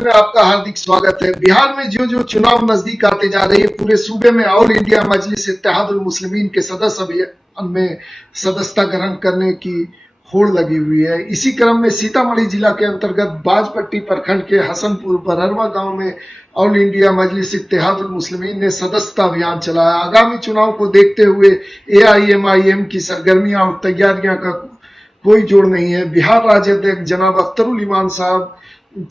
में आपका हार्दिक स्वागत है। बिहार में जो जो चुनाव नजदीक आते जा रहे हैं, पूरे सूबे में ऑल इंडिया मजलिस इत्तेहादुल मुस्लिमीन के सदस्य अभियान में सदस्यता ग्रहण करने की होड़ लगी हुई है। इसी क्रम में सीतामढ़ी जिला के अंतर्गत बाजपट्टी प्रखंड के हसनपुर बरहरवा गांव में ऑल इंडिया मजलिस इत्तेहादुल मुस्लिमीन ने सदस्यता अभियान चलाया। आगामी चुनाव को देखते हुए AIMIM की सरगर्मियां और तैयारियां का कोई जोड़ नहीं है। बिहार राज्य अध्यक्ष जनाब अख्तरुल इमान साहब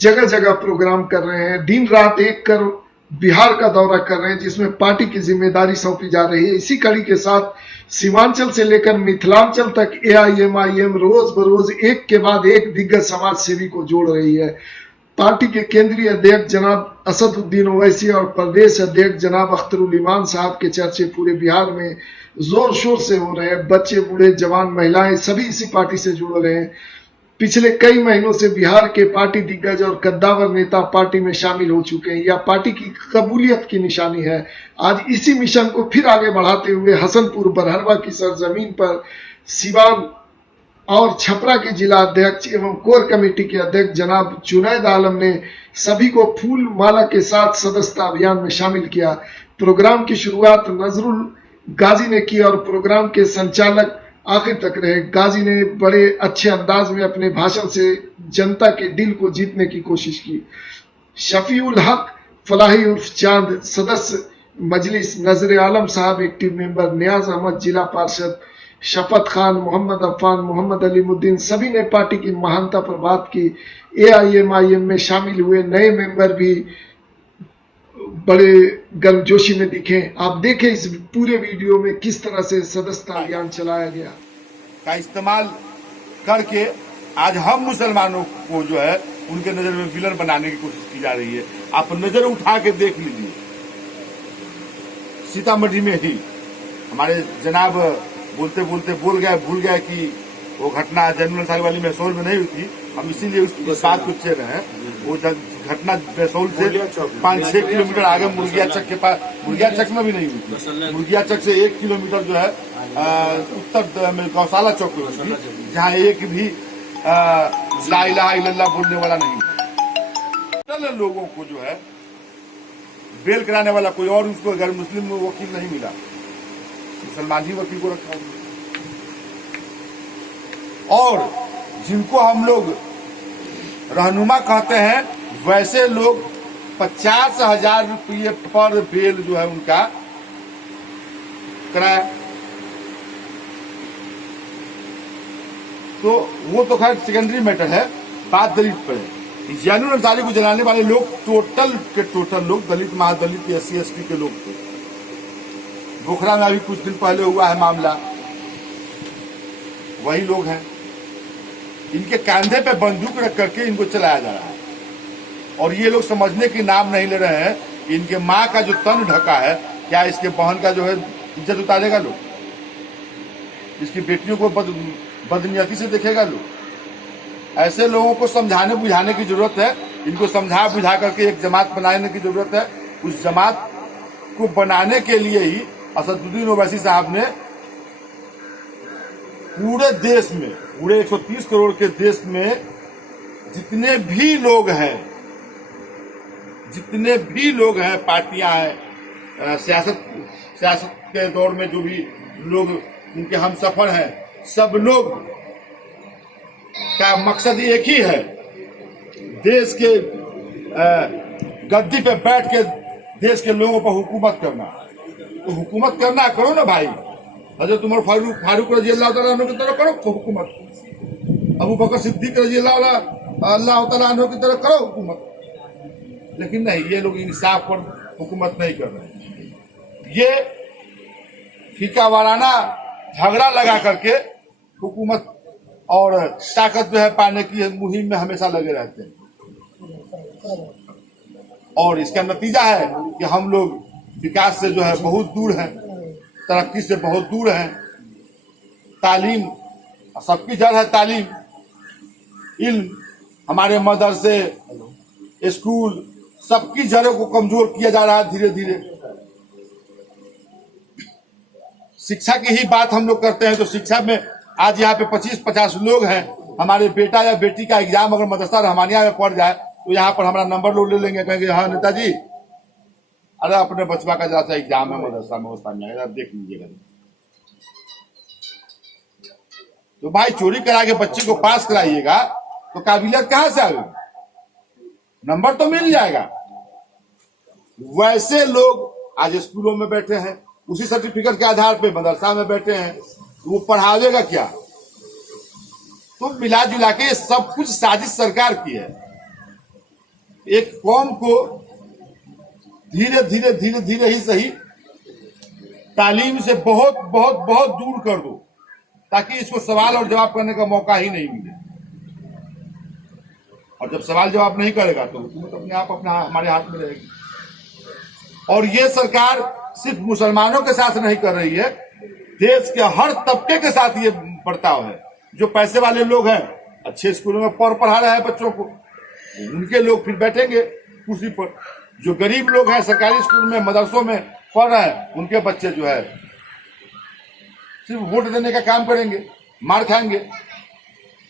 जगह जगह प्रोग्राम कर रहे हैं, दिन रात एक कर बिहार का दौरा कर रहे हैं, जिसमें पार्टी की जिम्मेदारी सौंपी जा रही है। इसी कड़ी के साथ सीमांचल से लेकर मिथिलांचल तक AIMIM रोज बरोज एक के बाद एक दिग्गज समाज सेवी को जोड़ रही है। पार्टी के केंद्रीय अध्यक्ष जनाब असदुद्दीन ओवैसी और प्रदेश अध्यक्ष जनाब अख्तरुल इमान साहब के चर्चे पूरे बिहार में जोर शोर से हो रहे हैं। बच्चे, बूढ़े, जवान, महिलाएं सभी इसी पार्टी से जुड़ रहे हैं। पिछले कई महीनों से बिहार के पार्टी दिग्गज और कद्दावर नेता पार्टी में शामिल हो चुके हैं। यह पार्टी की कबूलियत की निशानी है। आज इसी मिशन को फिर आगे बढ़ाते हुए हसनपुर बरहरवा की सरजमीन पर सिवान और छपरा के जिला अध्यक्ष एवं कोर कमेटी के अध्यक्ष जनाब जुनैद आलम ने सभी को फूल माला के साथ सदस्यता अभियान में शामिल किया। प्रोग्राम की शुरुआत नजरुल गाजी ने की और प्रोग्राम के संचालक आखिर तक रहे। गाजी ने बड़े अच्छे अंदाज में अपने भाषण से जनता के दिल को जीतने की कोशिश की। शफीउल हक फलाही उर्फ चांद, सदस्य मजलिस नजर आलम साहब एक्टिव मेंबर, नियाज अहमद जिला पार्षद, शफत खान, मोहम्मद अफान, मोहम्मद अलीमुद्दीन सभी ने पार्टी की महानता पर बात की। AIMIM में शामिल हुए नए मेंबर भी बड़े गर्मजोशी में दिखे। आप देखें इस पूरे वीडियो में किस तरह से सदस्यता अभियान चलाया गया का इस्तेमाल करके आज हम मुसलमानों को जो है उनके नजर में विलन बनाने की कोशिश की जा रही है। आप नजर उठा के देख लीजिए, सीतामढ़ी में ही हमारे जनाब बोलते बोलते भूल गए कि वो घटना जनरल साल वाली महसूल में नहीं हुई थी। हम इसीलिए उस बात को चेह रहे हैं। वो घटना महसूल से 5-6 किलोमीटर आगे मुर्गिया चक के पास, मुर्गिया चक में भी नहीं हुई थी, मुर्गिया चक से 1 किलोमीटर जो है उत्तर में गौशाला चौक हुई थी, जहाँ एक भी ला इलाहा इल्लल्लाह बोलने वाला नहीं। लोगों को जो है बेल कराने वाला कोई और उसको गैर मुस्लिम वकील नहीं मिला, मुसलमान ही वकील को रखा हुआ। और जिनको हम लोग रहनुमा कहते हैं, वैसे लोग 50,000 रुपये पर बेल जो है उनका कराया। तो वो तो खैर सेकेंडरी मैटर है, बात दलित पर है। जानून अंसारी को जलाने वाले लोग टोटल के टोटल लोग दलित, महादलित, SC ST के लोग थे। बोखरा में अभी कुछ दिन पहले हुआ है मामला, वही लोग हैं। इनके कंधे पे बंदूक रख करके इनको चलाया जा रहा है और ये लोग समझने की नाम नहीं ले रहे हैं। इनके माँ का जो तन ढका है, क्या इसके बहन का जो है इज्जत उतारेगा लोग? इसकी बेटियों को बदनियती से देखेगा लोग? ऐसे लोगों को समझाने बुझाने की जरूरत है। इनको समझा बुझा करके एक जमात बनाने की जरूरत है। उस जमात को बनाने के लिए ही असदुद्दीन ओवैसी साहब ने पूरे देश में, पूरे 130 करोड़ के देश में जितने भी लोग हैं, पार्टियां हैं, सियासत के दौर में जो भी लोग उनके हम सफर हैं, सब लोग का मकसद एक ही है, देश के गद्दी पे बैठ के देश के लोगों पर हुकूमत करना। तो हुकूमत करना करो ना भाई। हजरत उमर फारूक रजी अल्लाह तआला अन्हु की तरह करो हुकूमत, अबू बकर सिद्दीक रजी अल्लाह तआला अन्हु की तरह करो हुकूमत। लेकिन नहीं, ये लोग इंसाफ पर हुकूमत नहीं कर रहे। ये फीका वाराना झगड़ा लगा करके हुकूमत और ताकत जो है पाने की मुहिम में हमेशा लगे रहते हैं। और इसका नतीजा है कि हम लोग विकास से जो है बहुत दूर हैं, तरक्की से बहुत दूर हैं। तालीम, सबकी जड़ है तालीम, इल्म। हमारे मदरसे, स्कूल, सबकी जड़ों को कमजोर किया जा रहा है धीरे धीरे। शिक्षा की ही बात हम लोग करते हैं तो शिक्षा में आज यहाँ पे 25-50 लोग हैं। हमारे बेटा या बेटी का एग्जाम अगर मदरसा रहमानिया में पड़ जाए तो यहाँ पर हमारा नंबर लोग ले लेंगे, कहेंगे हाँ नेताजी अरे अपने बचवा का जरा सा एग्जाम है मदरसा में उस्ताद में आएगा, देख लीजिएगा। तो भाई चोरी करा के बच्चे को पास कराइएगा तो काबिलियत कहां से आएगी? नंबर तो मिल जाएगा। वैसे लोग आज स्कूलों में बैठे हैं, उसी सर्टिफिकेट के आधार पे मदरसा में बैठे हैं, वो पढ़ावेगा क्या? तो मिला जुला के सब कुछ साजिश सरकार की है। एक कौम को धीरे धीरे धीरे धीरे ही सही तालीम से बहुत बहुत बहुत दूर कर दो, ताकि इसको सवाल और जवाब करने का मौका ही नहीं मिले। और जब सवाल जवाब नहीं करेगा तो हुकूमत अपने आप अपना हमारे हाथ में रहेगी। और ये सरकार सिर्फ मुसलमानों के साथ नहीं कर रही है, देश के हर तबके के साथ ये बर्ताव है। जो पैसे वाले लोग हैं अच्छे स्कूलों में पढ़ा रहे हैं बच्चों को, उनके लोग फिर बैठेंगे कुर्सी पर। जो गरीब लोग हैं सरकारी स्कूल में मदरसों में पढ़ रहे हैं, उनके बच्चे जो है सिर्फ वोट देने का काम करेंगे, मार खाएंगे,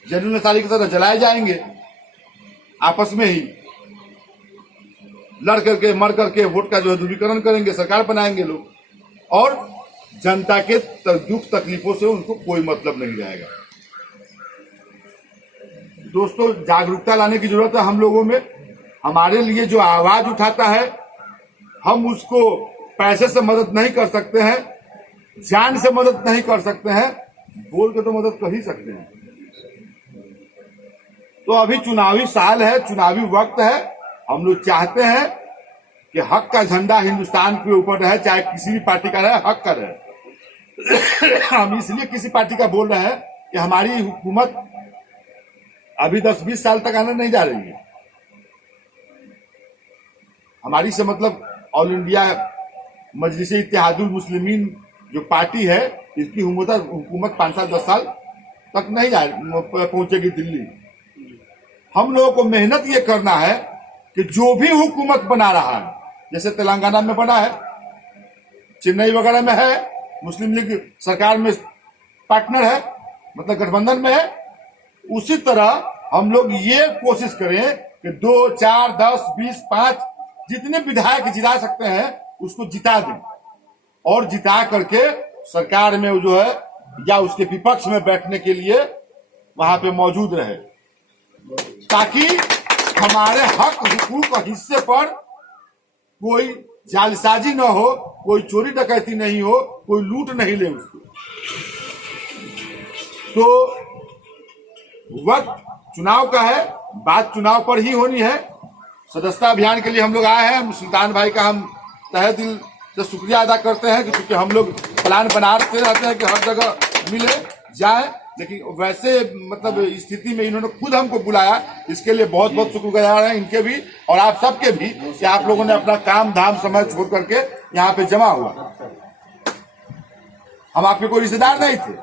जन्म सारी की तरह जलाए जाएंगे, आपस में ही लड़ करके मर करके वोट का जो है ध्रुवीकरण करेंगे, सरकार बनाएंगे लोग, और जनता के दुख तकलीफों से उनको कोई मतलब नहीं रहेगा। दोस्तों, जागरूकता लाने की जरूरत है हम लोगों में। हमारे लिए जो आवाज उठाता है, हम उसको पैसे से मदद नहीं कर सकते हैं, जान से मदद नहीं कर सकते हैं, बोल के तो मदद कर ही सकते हैं। तो अभी चुनावी साल है, चुनावी वक्त है, हम लोग चाहते हैं कि हक का झंडा हिंदुस्तान के ऊपर रहे, चाहे किसी भी पार्टी का रहे, हक का रहे। हम इसलिए किसी पार्टी का बोल रहे हैं कि हमारी हुकूमत अभी 10-20 साल तक आने नहीं जा रही है। हमारी से मतलब ऑल इंडिया मजलिस इत्तेहादुल मुस्लिमीन जो पार्टी है, इसकी हुकूमत 5-10 साल तक नहीं पहुंचेगी दिल्ली। हम लोगों को मेहनत ये करना है कि जो भी हुकूमत बना रहा है, जैसे तेलंगाना में बना है, चेन्नई वगैरह में है, मुस्लिम लीग सरकार में पार्टनर है, मतलब गठबंधन में है, उसी तरह हम लोग ये कोशिश करें कि 2, 4, 10, 20, 5 जितने विधायक जिता सकते हैं उसको जिता दें, और जिता करके सरकार में जो है या उसके विपक्ष में बैठने के लिए वहां पे मौजूद रहे, ताकि हमारे हक हुकूक और हिस्से पर कोई जालसाजी न हो, कोई चोरी डकैती नहीं हो, कोई लूट नहीं ले उसको। तो वक्त चुनाव का है, बात चुनाव पर ही होनी है। सदस्यता अभियान के लिए हम लोग आए हैं। सुल्तान भाई का हम तहे दिल से शुक्रिया अदा करते हैं कि क्योंकि हम लोग प्लान बनाते रहते हैं कि हर जगह मिले जाए, लेकिन वैसे मतलब स्थिति में इन्होंने खुद हमको बुलाया, इसके लिए बहुत बहुत शुक्रगुजार हैं इनके भी और आप सबके भी कि आप लोगों ने अपना काम धाम समय छोड़ करके यहाँ पे जमा हुआ। हम आपके कोई रिश्तेदार नहीं थे,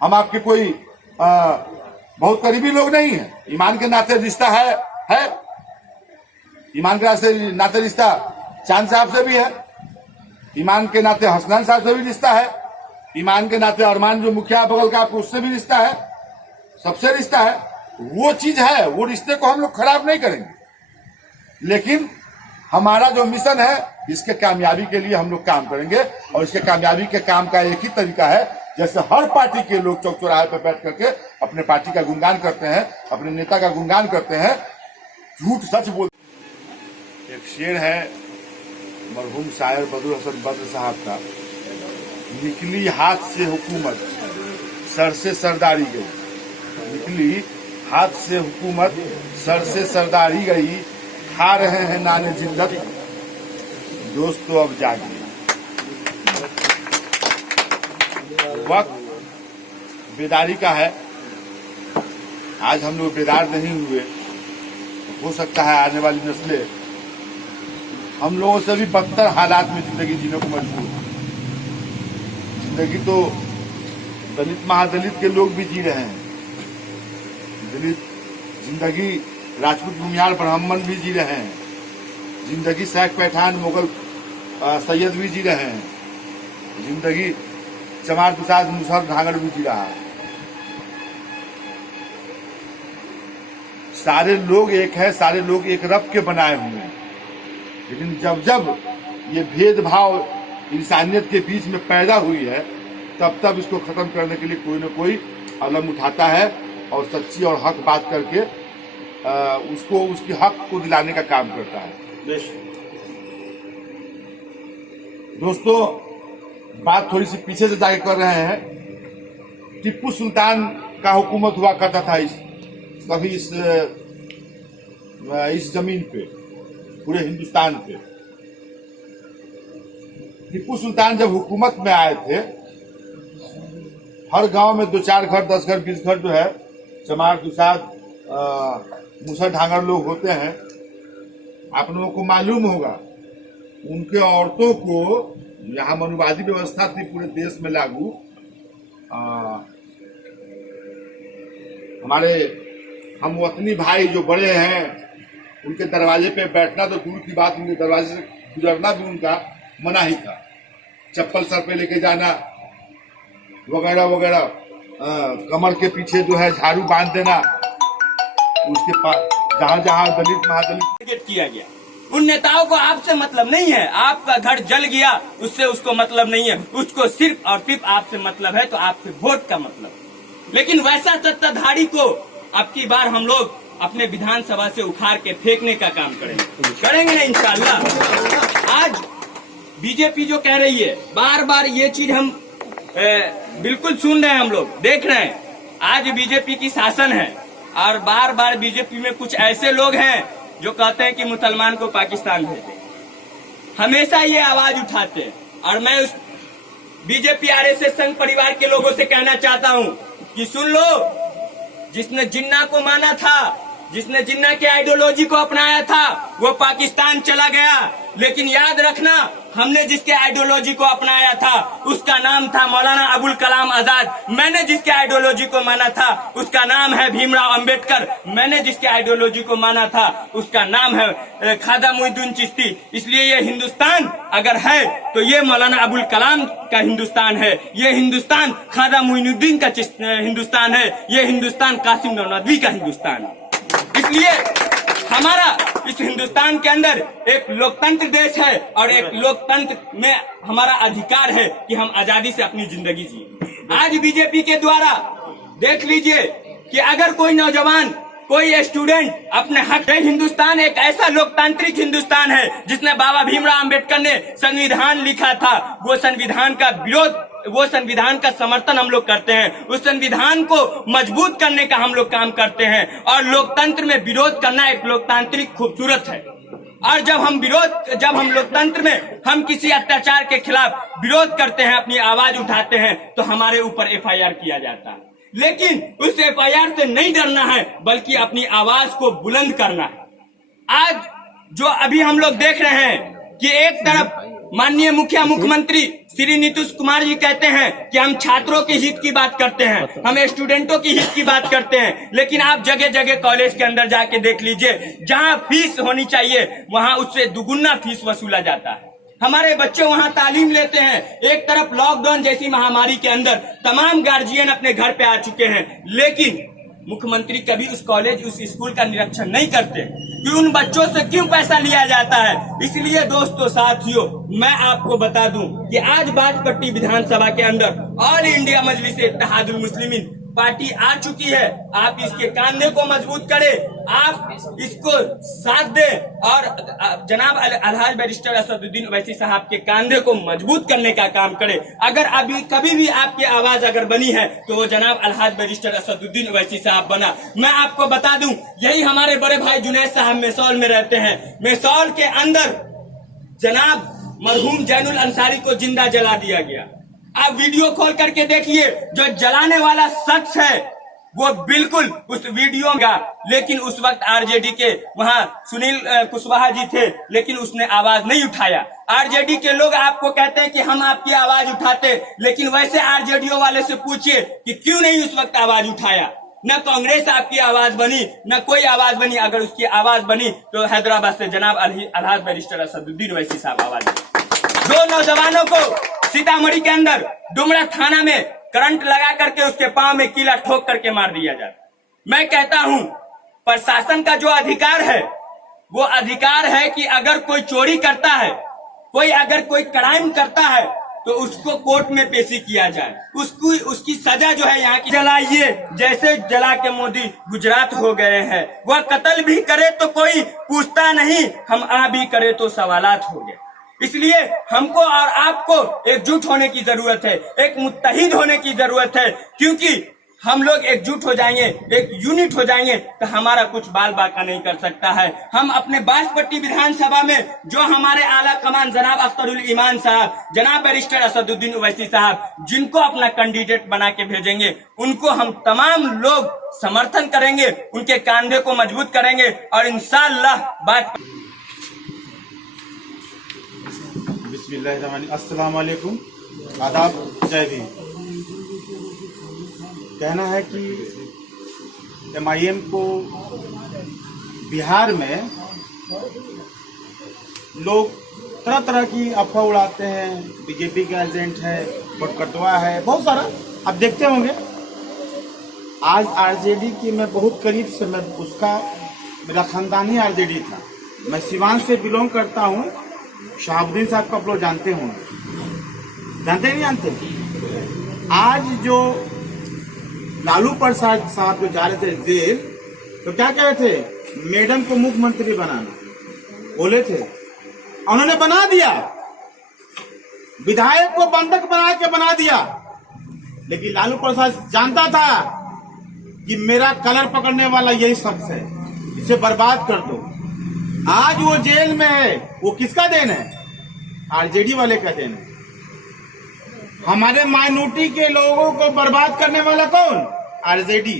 हम आपके कोई बहुत करीबी लोग नहीं है। ईमान के नाते रिश्ता है। ईमान के नाते रिश्ता चांद साहब से भी है, ईमान के नाते हसनैन साहब से भी रिश्ता है, ईमान के नाते अरमान जो मुखिया बगल का आपको उससे भी रिश्ता है, सबसे रिश्ता है। वो चीज है, वो रिश्ते को हम लोग खराब नहीं करेंगे, लेकिन हमारा जो मिशन है इसके कामयाबी के लिए हम लोग काम करेंगे। और इसके कामयाबी के काम का एक ही तरीका है, जैसे हर पार्टी के लोग चौक चौराहे पर बैठ करके अपने पार्टी का गुणगान करते हैं, अपने नेता का गुणगान करते हैं, झूठ सच बोलते। एक शेर है मरहूम शायर बदरुल हसन बद्र साहब का, निकली हाथ से हुकूमत सर से सरदारी गई, निकली हाथ से हुकूमत सर से सरदारी गई, खा रहे हैं नाने जिल्लत दोस्तों अब जागिए। वक्त बेदारी का है, आज हम लोग बेदार नहीं हुए, हो सकता है आने वाली नस्लें हम लोगों से भी बदतर हालात में जिंदगी जीने को मजबूर है। जिंदगी तो दलित महादलित के लोग भी जी रहे हैं, दलित जिंदगी राजपूत भूमियार ब्राह्मण भी जी रहे हैं, जिंदगी सैक पैठान मुगल सैयद भी जी रहे हैं, जिंदगी चमार प्रसाद मुसहर धांगड़ भी जी रहा है। सारे लोग एक है, सारे लोग एक रब के बनाए हुए हैं। लेकिन जब जब ये भेदभाव इंसानियत के बीच में पैदा हुई है, तब तब इसको खत्म करने के लिए कोई न कोई कदम उठाता है और सच्ची और हक बात करके उसको उसकी हक को दिलाने का काम करता है। दोस्तों, बात थोड़ी सी पीछे से जाके कर रहे हैं। टिप्पू सुल्तान का हुकूमत हुआ करता था कभी इस जमीन पे, पूरे हिंदुस्तान पे। टिप्पू सुल्तान जब हुकूमत में आए थे, हर गांव में 2-4 घर, 10 घर, 20 घर जो है चमार दुसाद मूसा ढांगर लोग होते हैं। आप लोगों को मालूम होगा, उनके औरतों को, यहाँ मनुवादी व्यवस्था थी पूरे देश में लागू। हमारे हम वतनी भाई जो बड़े हैं, उनके दरवाजे पे बैठना तो दूर की बात, उनके दरवाजे से गुजरना भी उनका मना ही था। चप्पल सर पे लेके जाना वगैरह वगैरह, कमर के पीछे जो है झाड़ू बांध देना, उसके पास जहां जहां दलित महादलित किया गया। उन नेताओं को आपसे मतलब नहीं है। आपका घर जल गया, उससे उसको मतलब नहीं है। उसको सिर्फ और सिर्फ आपसे मतलब है, तो आपसे वोट का मतलब। लेकिन वैसा सत्ताधारी को अब की बार हम लोग अपने विधानसभा से उखाड़ के फेंकने का काम करेंगे ना इंशाल्लाह। आज बीजेपी जो कह रही है, बार बार ये चीज हम बिल्कुल सुन रहे हैं, हम लोग देख रहे हैं। आज बीजेपी की शासन है और बार बार बीजेपी में कुछ ऐसे लोग हैं जो कहते हैं कि मुसलमान को पाकिस्तान भेजे। हमेशा ये आवाज उठाते हैं। और मैं उस बीजेपी आरएसएस संघ परिवार के लोगों से कहना चाहता हूं कि सुन लो, जिसने जिन्ना को माना था, जिसने जिन्ना के आइडियोलॉजी को अपनाया था, वो पाकिस्तान चला गया। लेकिन याद रखना, हमने जिसके आइडियोलॉजी को अपनाया था उसका नाम था मौलाना अबुल कलाम आजाद। मैंने जिसके आइडियोलॉजी को माना था उसका नाम है भीमराव अंबेडकर। मैंने जिसके आइडियोलॉजी को माना था उसका नाम है ख्वाजा मोइनुद्दीन चिश्ती। इसलिए ये हिंदुस्तान अगर है तो ये मौलाना अबुल कलाम का हिंदुस्तान है, ये हिंदुस्तान ख्वाजा मोइनुद्दीन का हिंदुस्तान है, ये हिंदुस्तान कासिम ननवी का हिंदुस्तान है। इसलिए हमारा इस हिंदुस्तान के अंदर एक लोकतंत्र देश है और एक लोकतंत्र में हमारा अधिकार है कि हम आजादी से अपनी जिंदगी जिए। आज बीजेपी के द्वारा देख लीजिए कि अगर कोई नौजवान, कोई स्टूडेंट अपने हक, हिंदुस्तान एक ऐसा लोकतांत्रिक हिंदुस्तान है जिसने बाबा भीमराव अंबेडकर ने संविधान लिखा था। वो संविधान का विरोध, वो संविधान का समर्थन हम लोग करते हैं। उस संविधान को मजबूत करने का हम लोग काम करते हैं। और लोकतंत्र में विरोध करना एक लोकतांत्रिक खूबसूरत है। और जब हम लोकतंत्र में हम किसी अत्याचार के खिलाफ विरोध करते हैं, अपनी आवाज उठाते हैं, तो हमारे ऊपर एफआईआर किया जाता है। लेकिन उस एफआईआर से नहीं डरना है, बल्कि अपनी आवाज को बुलंद करना है। आज जो अभी हम लोग देख रहे हैं कि एक तरफ माननीय मुख्यमंत्री श्री नीतीश कुमार जी कहते हैं कि हम छात्रों के हित की बात करते हैं, हम स्टूडेंटों की हित की बात करते हैं। लेकिन आप जगह जगह कॉलेज के अंदर जाके देख लीजिए, जहां फीस होनी चाहिए वहां उससे दुगुना फीस वसूला जाता है। हमारे बच्चे वहां तालीम लेते हैं। एक तरफ लॉकडाउन जैसी महामारी के अंदर तमाम गार्जियन अपने घर पे आ चुके हैं, लेकिन मुख्यमंत्री कभी उस कॉलेज, उस स्कूल का निरीक्षण नहीं करते कि उन बच्चों से क्यों पैसा लिया जाता है। इसलिए दोस्तों, साथियों, मैं आपको बता दूं कि आज बाजपट्टी विधानसभा के अंदर ऑल इंडिया मजलिस इत्तेहादुल मुस्लिमीन पार्टी आ चुकी है। आप इसके कांधे को मजबूत करें, आप इसको साथ दें और जनाब अलहाज बैरिस्टर असदुद्दीन ओवैसी साहब के कांधे को मजबूत करने का काम करें। अगर अभी कभी भी आपकी आवाज अगर बनी है तो वो जनाब अलहाज बैरिस्टर असदुद्दीन ओवैसी साहब बना। मैं आपको बता दूं, यही हमारे बड़े भाई जुनैद साहब मेसौल में रहते हैं। मेसौल के अंदर जनाब मरहूम जैनुल अंसारी को जिंदा जला दिया गया। आप वीडियो खोल करके देखिए, जो जलाने वाला शख्स है वो बिल्कुल उस वीडियो का, लेकिन उस वक्त आरजेडी के वहां सुनील कुशवाहा जी थे, लेकिन उसने आवाज नहीं उठाया। आरजेडी के लोग आपको कहते हैं कि हम आपकी आवाज उठाते, लेकिन वैसे आरजेडीओ वाले से पूछिए कि क्यों नहीं उस वक्त आवाज उठाया। न कांग्रेस आपकी आवाज बनी, न कोई आवाज बनी। अगर उसकी आवाज बनी तो हैदराबाद से जनाब अलहाज बैरिस्टर असदुद्दीन ओवैसी साहब आवाज। दो नौजवानों को सीतामढ़ी के अंदर डुमरा थाना में करंट लगा करके उसके पांव में कीला ठोक करके मार दिया जाता। मैं कहता हूं प्रशासन का जो अधिकार है वो अधिकार है कि अगर कोई चोरी करता है, अगर कोई क्राइम करता है तो उसको कोर्ट में पेशी किया जाए, उसकी सजा जो है यहाँ की जलाइए, जैसे जला के मोदी गुजरात हो गए हैं। वह कत्ल भी करे तो कोई पूछता नहीं, हम आ भी करे तो सवालात हो गए। इसलिए हमको और आपको एकजुट होने की जरूरत है, एक मुत्तहिद होने की जरूरत है, क्योंकि हम लोग एकजुट हो जाएंगे, एक यूनिट हो जाएंगे तो हमारा कुछ बाल बाका नहीं कर सकता है। हम अपने बांसपट्टी विधानसभा में जो हमारे आला कमान जनाब अख्तरुल ईमान साहब, जनाब बैरिस्टर असदुद्दीन ओवैसी साहब, जिनको अपना कैंडिडेट बना के भेजेंगे, उनको हम तमाम लोग समर्थन करेंगे, उनके कांधे को मजबूत करेंगे और इंशाअल्लाह बात। बिस्मिल्लाहिर्रहमानिर्रहीम, अस्सलाम वालेकुम, आदाब, जय भीम। कहना है कि MIM को बिहार में लोग तरह तरह की अफवाह उड़ाते हैं, बीजेपी का एजेंट है, वोट कटवा है, बहुत सारा आप देखते होंगे। आज RJD की मैं बहुत करीब से, मैं उसका, मेरा खानदानी RJD था, मैं सिवान से बिलोंग करता हूँ। शहाबुद्दीन साहब को आप लोग जानते होंगे, जानते नहीं जानते? आज जो लालू प्रसाद साहब जो जा रहे थे जेल, तो क्या कह रहे थे? मैडम को मुख्यमंत्री बनाना बोले थे, उन्होंने बना दिया। विधायक को बंधक बना के बना दिया। लेकिन लालू प्रसाद जानता था कि मेरा कलर पकड़ने वाला यही शख्स है, इसे बर्बाद कर दो। आज वो जेल में है, वो किसका देन है? RJD वाले का देन है। हमारे माइनॉरिटी के लोगों को बर्बाद करने वाला कौन? RJD।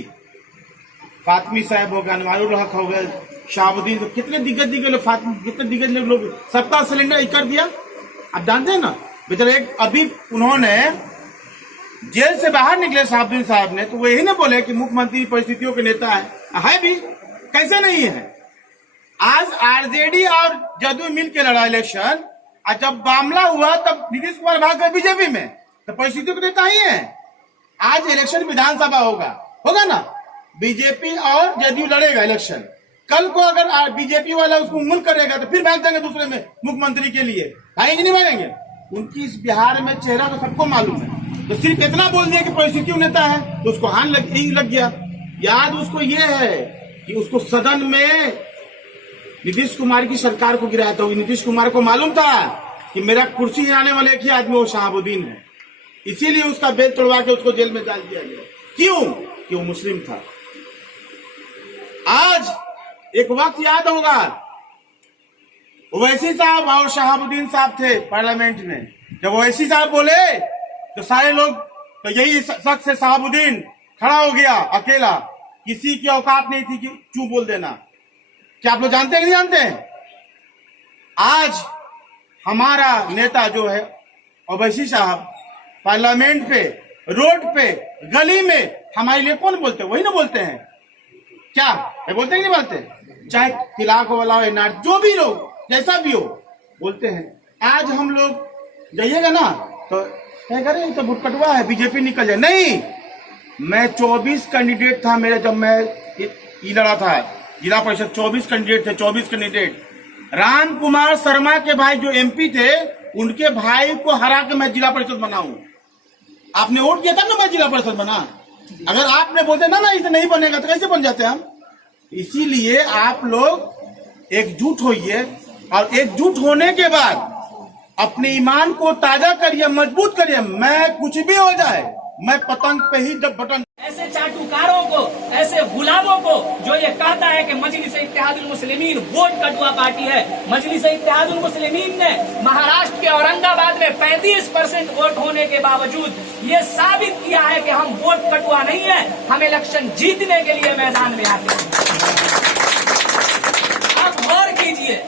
फातमी साहब हो गए, अनवारुल हक हो गए, शहाबुद्दीन, कितने दिग्गज लोग, कितने दिग्गज लोग, सबका सिलेंडर कर दिया। आप जानते हैं ना बेचारे, एक अभी उन्होंने जेल से बाहर निकले शहाबुद्दीन साहब ने, तो वो यही ना बोले कि मुख्यमंत्री परिस्थितियों के नेता है भी, कैसे नहीं है। आज RJD और जदयू मिल के लड़ा इलेक्शन, और जब मामला हुआ तब नीतीश कुमार भाग गए बीजेपी में, तो परिस्थितियों के नेता ही है। आज इलेक्शन विधानसभा होगा ना, बीजेपी और जदयू लड़ेगा इलेक्शन। कल को अगर बीजेपी वाला उसको उंगल करेगा तो फिर भाग जाएंगे दूसरे में मुख्यमंत्री के लिए, भागेंगे नहीं भागेंगे? उनकी इस बिहार में चेहरा तो सबको मालूम है, तो सिर्फ इतना बोल दिया कि परिस्थितियों नेता है तो उसको हान लग गया। याद उसको ये है कि उसको सदन में नीतीश कुमार की सरकार को गिराया था। नीतीश कुमार को मालूम था कि मेरा कुर्सी हिलाने वाले एक ही आदमी वो शहाबुद्दीन है, इसीलिए उसका बेल तोड़वा के उसको जेल में डाल दिया गया। क्यों? कि वो मुस्लिम था। आज एक वक्त याद होगा, ओवैसी साहब और शहाबुद्दीन साहब थे पार्लियामेंट में। जब ओवैसी साहब बोले तो सारे लोग, तो यही शख्स है शहाबुद्दीन, खड़ा हो गया अकेला, किसी की औकात नहीं थी कि चू बोल देना। क्या आप लोग जानते हैं कि नहीं जानते हैं? आज हमारा नेता जो है ओवैसी साहब पार्लियामेंट पे, रोड पे, गली में हमारे लिए कौन बोलते हैं? वही ना बोलते हैं। क्या ये बोलते हैं कि नहीं बोलते? चाहे खिलाफ वाला हो, नाट, जो भी लोग जैसा भी हो, बोलते हैं। आज हम लोग जाइएगा ना तो क्या करें, तो वोट कटवा है, बीजेपी निकल जाए। नहीं, मैं 24 कैंडिडेट था मेरे, जब मैं ये लड़ा था जिला परिषद, 24 कैंडिडेट थे, 24 कैंडिडेट। राम कुमार शर्मा के भाई जो MP थे, उनके भाई को हरा के मैं जिला परिषद बना हूं। आपने वोट किया था ना, मैं जिला परिषद बना। अगर आपने बोलते ना इसे नहीं बनेगा तो कैसे बन जाते हम? इसीलिए आप लोग एकजुट होइए, और एकजुट होने के बाद अपने ईमान को ताजा करिए, मजबूत करिए। मैं कुछ भी हो जाए, मैं पतंग पे ही बटन। ऐसे चाटुकारों को, ऐसे गुलामों को जो ये कहता है कि मजलिस इत्तेहादुल मुस्लिमीन वोट कटुआ पार्टी है। मजलिस इत्तेहादुल मुस्लिमीन ने महाराष्ट्र के औरंगाबाद में 35% वोट होने के बावजूद ये साबित किया है कि हम वोट कटुआ नहीं है, हम इलेक्शन जीतने के लिए मैदान में आते हैं। आप गौर कीजिए,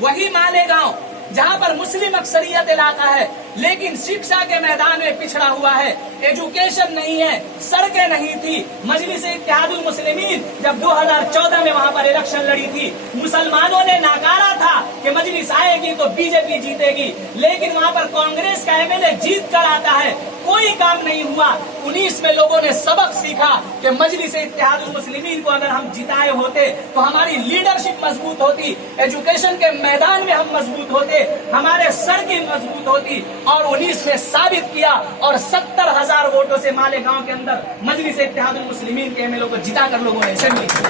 वही मालेगांव जहां पर मुस्लिम अक्सरियत इलाका है, लेकिन शिक्षा के मैदान में पिछड़ा हुआ है, एजुकेशन नहीं है, सड़कें नहीं थी। मजलिस इत्तेहादुल मुस्लिमीन जब 2014 में वहां पर इलेक्शन लड़ी थी, मुसलमानों ने नकारा था कि मजलिस आएगी तो बीजेपी जीतेगी, लेकिन वहां पर कांग्रेस का एमएलए जीत कर आता है, कोई काम नहीं हुआ। 19 में लोगों ने सबक सीखा कि मजलिस इत्तेहादुल मुस्लिमीन को अगर हम जिताए होते तो हमारी लीडरशिप मजबूत होती, एजुकेशन के मैदान में हम मजबूत होते, हमारे सड़कें मजबूत होती, और 19 में साबित किया और 70,000 वोटों से मालेगांव के अंदर मजलिस इत्तेहादुल मुस्लिमीन के एमएलए को जिताकर लोगों ने असेंबली की।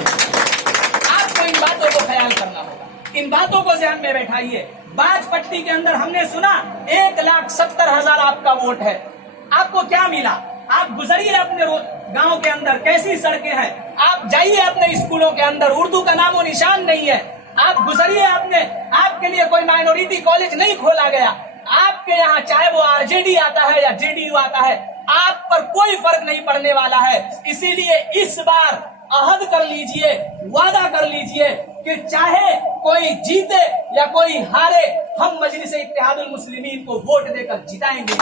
आपको इन बातों को ख्याल करना होगा, इन बातों को ध्यान में बैठाइए। बाजपट्टी के अंदर हमने सुना 1,70,000 आपका वोट है, आपको क्या मिला? आप गुजरिए अपने गांव के अंदर, कैसी सड़कें हैं, आप जाइए अपने स्कूलों के अंदर, उर्दू का नामो निशान नहीं है। आप गुजरिए अपने, आपके लिए कोई माइनॉरिटी कॉलेज नहीं खोला गया। आपके यहाँ चाहे वो आरजेडी आता है या जेडीयू आता है, आप पर कोई फर्क नहीं पड़ने वाला है। इसीलिए इस बार अहद कर लीजिए, वादा कर लीजिए कि चाहे कोई जीते या कोई हारे, हम मजलिस इत्तेहादुल मुस्लिमीन को वोट देकर जिताएंगे।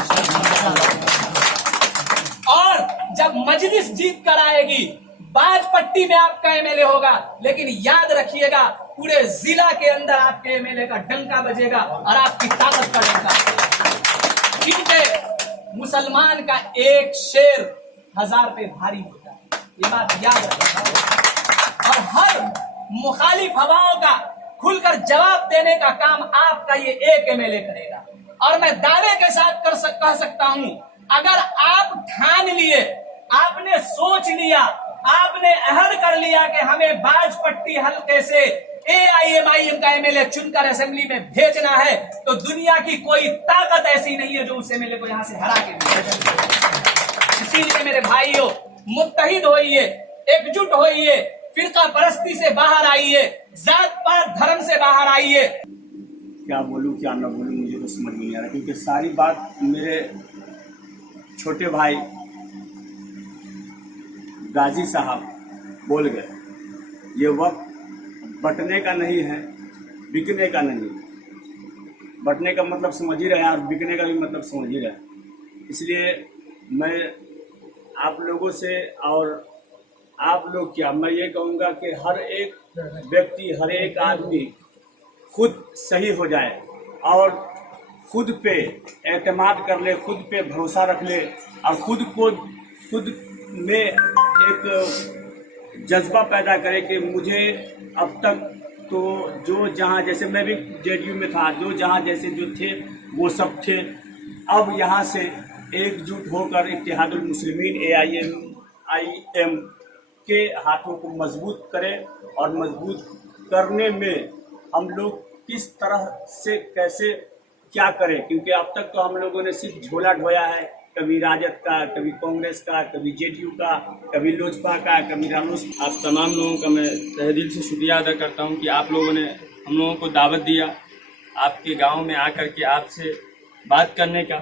और जब मजलिस जीत कर आएगी, बाजपट्टी में आपका एमएलए होगा, लेकिन याद रखिएगा पूरे जिला के अंदर आपके एमएलए का डंका बजेगा और आपकी ताकत का डंका। क्योंकि मुसलमान का एक शेर 1000 पे भारी होता है, ये बात याद रखिएगा। और हर मुखालिफ हवाओं का खुलकर जवाब देने का काम आपका ये एक एमएलए करेगा। और मैं दावे के साथ कह सकता हूं, अगर आप ठान लिए, आपने सोच लिया, आपने अहद कर लिया कि हमें बाजपट्टी हल्के से AIMIM का एमएलए चुनकर असेंबली में भेजना है, तो दुनिया की कोई ताकत ऐसी नहीं है जो उस एमएलए को यहां से हरा के भेजेगी। इसीलिए मेरे भाइयों, मुत्तहिद होइए, एकजुट होइए, फिरका परस्ती से बाहर आइए, जात पात धर्म से बाहर आइए। क्या बोलूं क्या ना बोलूं, मुझे तो समझ नहीं आ रहा, क्योंकि सारी बात मेरे छोटे भाई गाजी साहब बोल गए। ये वक्त बटने का नहीं है, बिकने का नहीं। बटने का मतलब समझ ही रहे हैं और बिकने का भी मतलब समझ ही रहे हैं। इसलिए मैं आप लोगों से, और आप लोग क्या, मैं ये कहूँगा कि हर एक व्यक्ति, हर एक आदमी खुद सही हो जाए और खुद पे एतमाद कर ले, खुद पे भरोसा रख ले, और खुद में एक जज्बा पैदा करे कि मुझे अब तक तो जो जहाँ, जैसे मैं भी जेडीयू में था, जो जहाँ जैसे जो थे वो सब थे, अब यहाँ से एकजुट होकर इत्तेहादुल मुस्लिमीन AIMIM के हाथों को मजबूत करें, और मजबूत करने में हम लोग किस तरह से कैसे क्या करें, क्योंकि अब तक तो हम लोगों ने सिर्फ झोला ढोया है, कभी राजद का, कभी कांग्रेस का, कभी जेडीयू का, कभी लोजपा का, कभी रालोसपा। आप तमाम लोगों का मैं तहे दिल से शुक्रिया अदा करता हूं कि आप लोगों ने हम लोगों को दावत दिया आपके गांव में आकर के आपसे बात करने का।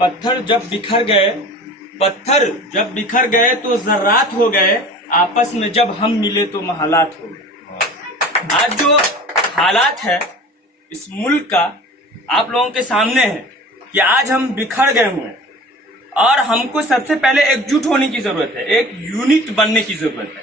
पत्थर जब बिखर गए तो जर्रात हो गए, आपस में जब हम मिले तो महलात हो गए। आज जो हालात है इस मुल्क का आप लोगों के सामने है कि आज हम बिखर गए हुए हैं और हमको सबसे पहले एकजुट होने की जरूरत है, एक यूनिट बनने की जरूरत है।